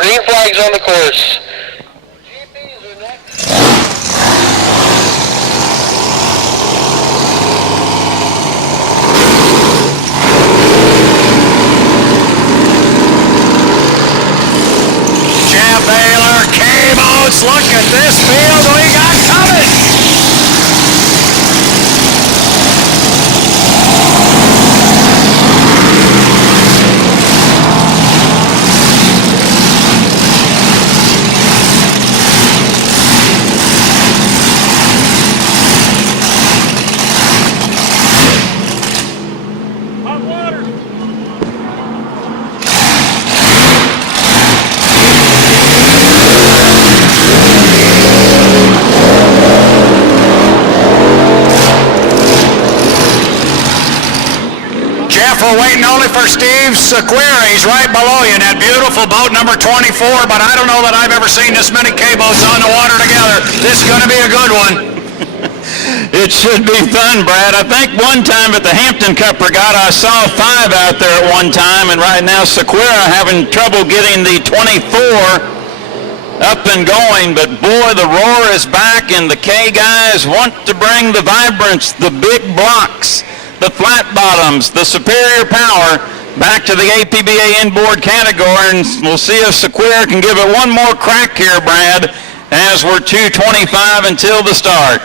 Green flags on the course. Jeff Baylor, K-Boats, look at this field we got coming. We're waiting only for Steve Sequeira. He's right below you in that beautiful boat number 24, but I don't know that I've ever seen this many K-boats on the water together. This is going to be a good one. It should be fun, Brad. I think one time at the Hampton Cup Regatta, I saw 5 out there at one time, and right now Sequeira having trouble getting the 24 up and going, but boy, the roar is back, and the K guys want to bring the vibrance, the big blocks, the flat bottoms, the superior power back to the APBA Inboard category, and we'll see if Sequeira can give it one more crack here, Brad, as we're 2:25 until the start.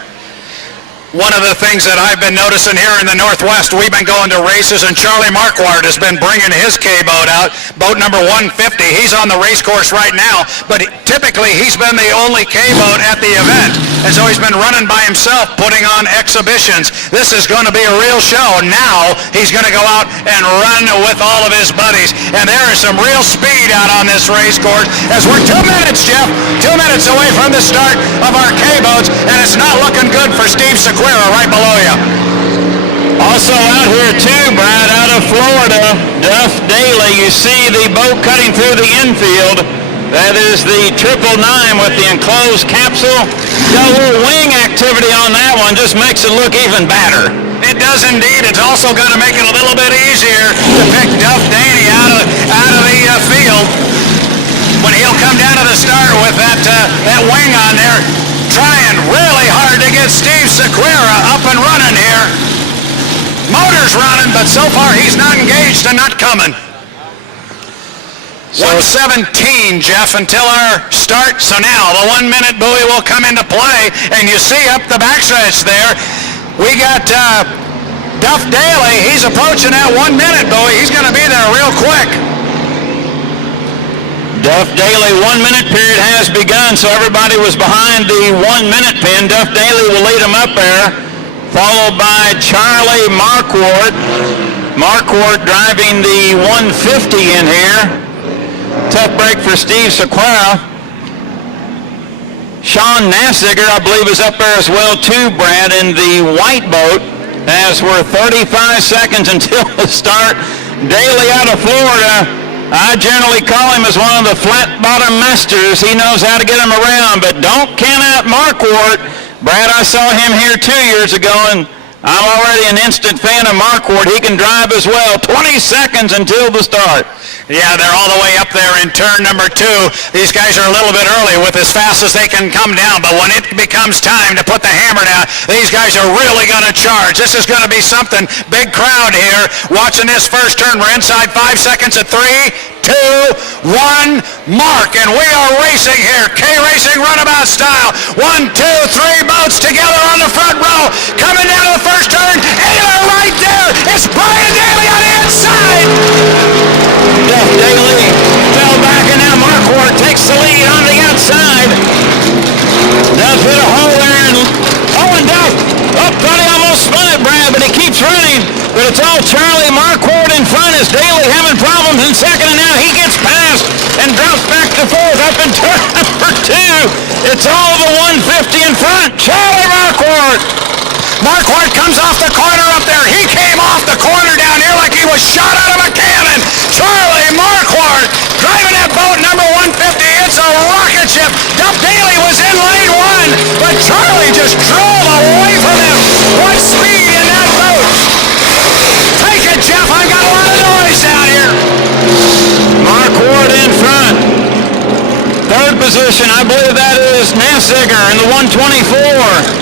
One of the things that I've been noticing here in the Northwest, we've been going to races, and Charlie Marquardt has been bringing his K-boat out, boat number 150. He's on the race course right now, but typically he's been the only K-boat at the event, and so he's been running by himself, putting on exhibitions. This is going to be a real show. Now he's going to go out and run with all of his buddies, and there is some real speed out on this race course as we're 2 minutes, Jeff, 2 minutes away from the start of our K-boats, and it's not looking good for Steve Sequeira right below you. Also out here too, Brad, out of Florida, Duff Daly. You see the boat cutting through the infield. That is the 999 with the enclosed capsule. Got a little wing activity on that one, just makes it look even better. It does indeed. It's also going to make it a little bit easier to pick Duff Daly out of the field when he'll come down to the start with that wing on there. Trying really hard to get Steve Sequeira up and running here. Motor's running, but so far he's not engaged and not coming. 1:17, Jeff, until our start. So now the 1 minute buoy will come into play, and you see up the backstretch there, we got Duff Daly. He's approaching that 1 minute buoy. He's going to be there real quick. Duff Daly 1 minute period has begun, so everybody was behind the 1 minute pin. Duff Daly will lead them up there, followed by Charlie Marquardt. Marquardt driving the 150 in here. Tough break for Steve Sequeira. Sean Nassiger, I believe, is up there as well too, Brad, in the white boat, as we're 35 seconds until the start. Daly out of Florida. I generally call him as one of the flat bottom masters. He knows how to get him around, but don't count out Marquardt. Brad, I saw him here 2 years ago, and I'm already an instant fan of Marquardt. He can drive as well. 20 seconds until the start. Yeah, they're all the way up there in turn number 2. These guys are a little bit early with as fast as they can come down, but when it becomes time to put the hammer down, these guys are really going to charge. This is going to be something. Big crowd here watching this first turn. We're inside 5 seconds at 3, 2, 1, mark, and we are racing here. K-Racing runabout style. 1, 2, 3 boats together on the front row. Coming down to the first turn. Taylor right there. It's Brian Daly on the inside. Duff Daly fell back, and now Marquardt takes the lead on the outside. Duff hit a hole there, and Duff, thought he almost spun it, Brad, but he keeps running. But it's all Charlie Marquardt in front as Daly having problems in second, and now he gets past and drops back to fourth up in turn number 2. It's all the 150 in front. Charlie Marquardt. Marquardt comes off the corner up there. He came off the corner down here like he was shot out of a cannon. Charlie Marquardt driving that boat number 150. It's a rocket ship. Duff Daly was in lane 1, but Charlie just drove away from him. What speed in that boat. Take it, Jeff. I've got a lot of noise out here. Marquardt in front. position, I believe that is Nafziger in the 124.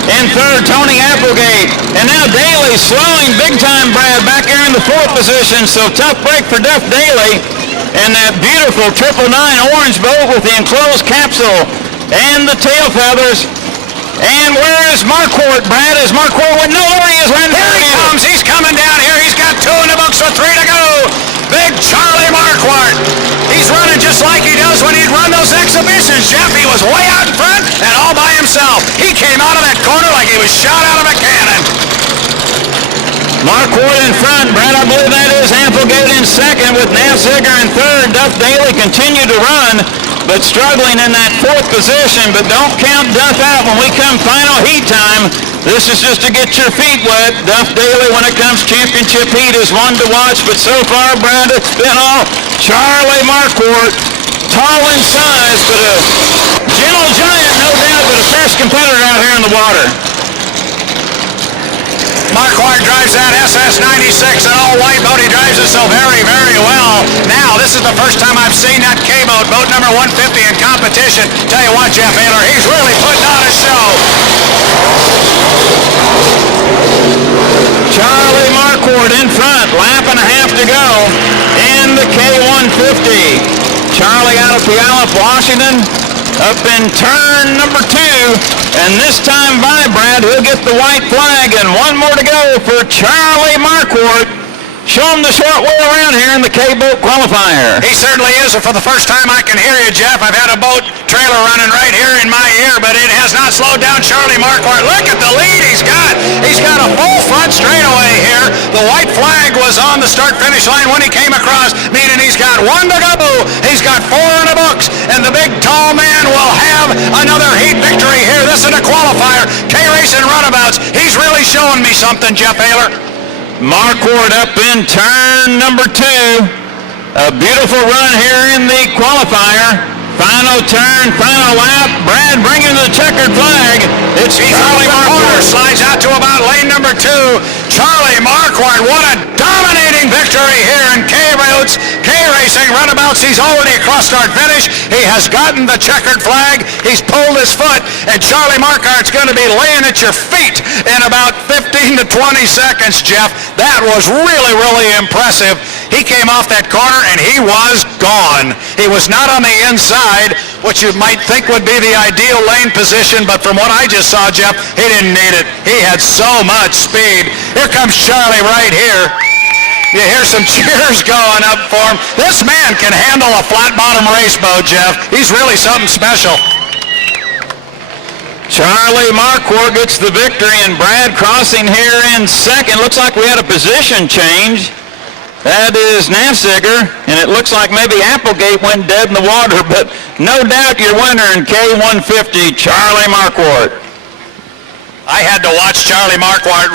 In third, Tony Applegate. And now Daly slowing big time, Brad, back here in the fourth position. So tough break for Duff Daly. And that beautiful 999 orange boat with the enclosed capsule and the tail feathers. And where is Marquardt, Brad? Is Marquardt? No, there he is. Right Here he comes. He's coming down here. He's got 2 in the books with 3 to go. Big Charlie Marquardt. He's running just like he does when he'd run those exhibitions, Jeff. He was way out in front and all by himself. He came out of that corner like he was shot out of a cannon. Marquardt in front. Brad, I believe that is Applegate in second with Nafziger in third. Duff Daly continued to run, but struggling in that fourth position. But don't count Duff out when we come final heat time. This is just to get your feet wet. Duff Daly, when it comes championship heat, is one to watch. But so far, Brad, it's been all Charlie Marquardt. Tall in size, but a gentle giant, no doubt, but a fierce competitor out here in the water. Marquardt drives that SS-96, an all-white boat. He drives it so very, very well. Now, this is the first time I've seen that K-boat, boat number 150 in competition. Tell you what, Jeff Ayler, he's really putting on a show. Charlie Marquardt in front, lap and a half to go in the K-150. Charlie out of Puyallup, Washington, up in turn number 2, and this time by Brad, he'll get the white flag, and 1 more to go for Charlie Marquardt. Show him the short way around here in the K-boat qualifier. He certainly is, and for the first time I can hear you, Jeff. I've had a boat trailer running right here in my ear, but it has not slowed down Charlie Marquardt. Look at the lead he's got. He's got a full front straightaway here. The white flag was on the start-finish line when he came across, meaning he's got 1 to go. He's got 4 in the books, and the big tall man will have another heat victory here. This is a qualifier. K-Racing Runabouts. He's really showing me something, Jeff Ayler. Marquardt up in turn number 2. A beautiful run here in the qualifier. Final turn, final lap. Brad bringing the checkered flag. It's Charlie Marquardt. Slides out to about lane number 2. Charlie Marquardt, what a dominating victory here in K-Boats, K-Racing Runabouts. He's already across start finish. He has gotten the checkered flag. He's pulled his foot, and Charlie Marquardt's going to be laying at your feet in about 15 to 20 seconds, Jeff. That was really, really impressive. He came off that corner, and he was gone. He was not on the inside, which you might think would be the ideal lane position, but from what I just saw, Jeff, he didn't need it. He had so much speed. Here comes Charlie right here. You hear some cheers going up for him. This man can handle a flat-bottom race boat, Jeff. He's really something special. Charlie Marquardt gets the victory, and Brad crossing here in second. Looks like we had a position change. That is Nafziger, and it looks like maybe Applegate went dead in the water, but no doubt your winner in K-150, Charlie Marquardt. I had to watch Charlie Marquardt